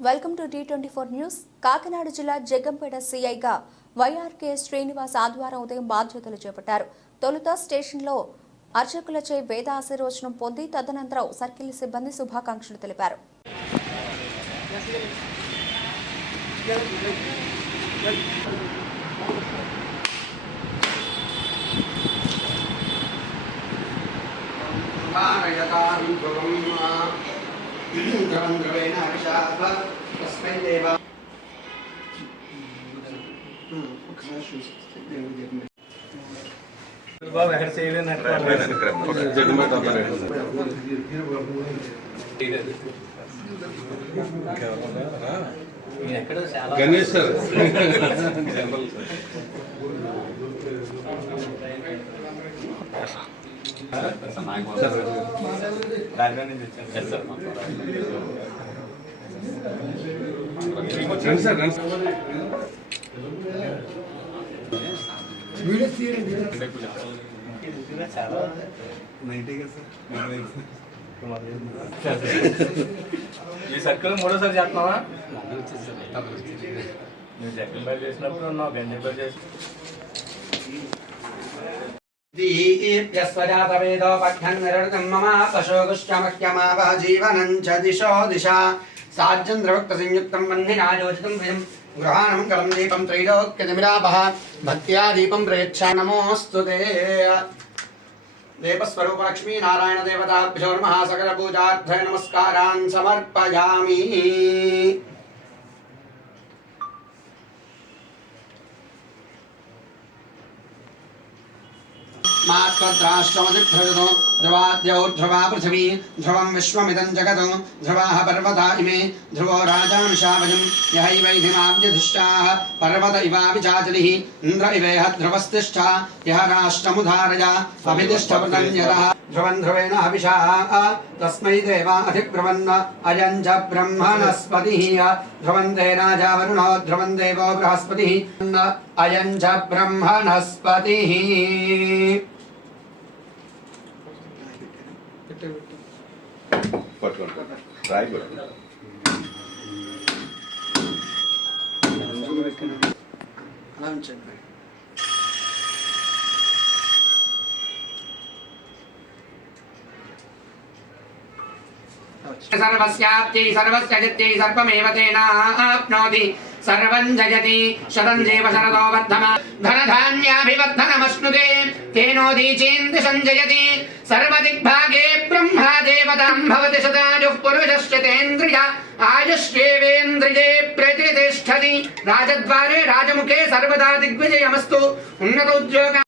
Welcome to T24 news. Kakinada జిల్లా Jaggampeta సీఐగా YRK Srinivas ఆదివారం ఉదయం బాధ్యతలు చేపట్టారు. తొలుత స్టేషన్లో అర్చకులచే వేద ఆశీర్వచనం పొంది తదనంతరం సర్కిల్ సిబ్బంది శుభాకాంక్షలు తెలిపారు. గణేష్ సార్ ఈ సర్కిల్ మూడోసారి చేస్తున్నావా? నువ్వు జగ్గం బయలు చేసినప్పుడు ఉన్నావు గంజం బయలు చేసి దీప్యస్వజాతవేదో పఠ్యన్ నిరృతం మమ పశోగుశ్చమహ్యమావ జీవనం చ దిశో దిశా సాజ్యంద్రవక్త సంయుక్తం వన్నిరాజోచితం విజం గృహాణం కలం దీపం త్రైలోక్యతిమిరాపః భక్త్యా దీపం ప్రయచ్చ నమోऽस्तु తే దేవస్వరూప లక్ష్మీ నారాయణ దేవతాభ్యో నమః సకల పూజార్థ నమస్కారాన్ సమర్పయామి. मात्वद्राष्ट्रमधिभ्रजतो ध्रुवाद्यौर्ध्रुवा पृथिवी ध्रुवं विश्वमिदं जगतो ध्रुवाः पर्वता इमे ध्रुवो राजानुशावजं यहैवैधिमाव्यधिष्ठाः पर्वत इवाविचाचलिः इन्द्र इवेह ध्रुवस्तिष्ठा यः राष्ट्रमुधारया अभितिष्ठपतन्यतः ध्रुवं ध्रुवेण हविषा तस्मै देवा अधिब्रुवन् अयं च ब्रह्मणस्पतिः ध्रुवं ते राजा वरुणो ध्रुवं देवो बृहस्पतिः अयं च ब्रह्मणस्पतिः. सर्वस्याप्त्यै सर्वस्य जित्यै सर्वमेव तेनाप्नोति सर्वं जयति शतं जीव शरदो वर्धमान् धनधान्याभिवर्धनमश्नुते तेनोदीचेन्द्र सञ्जयति सर्वदिग्भागे ब्रह्मा देवतां भवति शतायुः पुरुषश्चतेन्द्रिय आयुष्येवेन्द्रिये प्रतिष्ठति राजद्वारे राजमुखे सर्वदा दिग्विजयमस्तु उन्नतोद्योग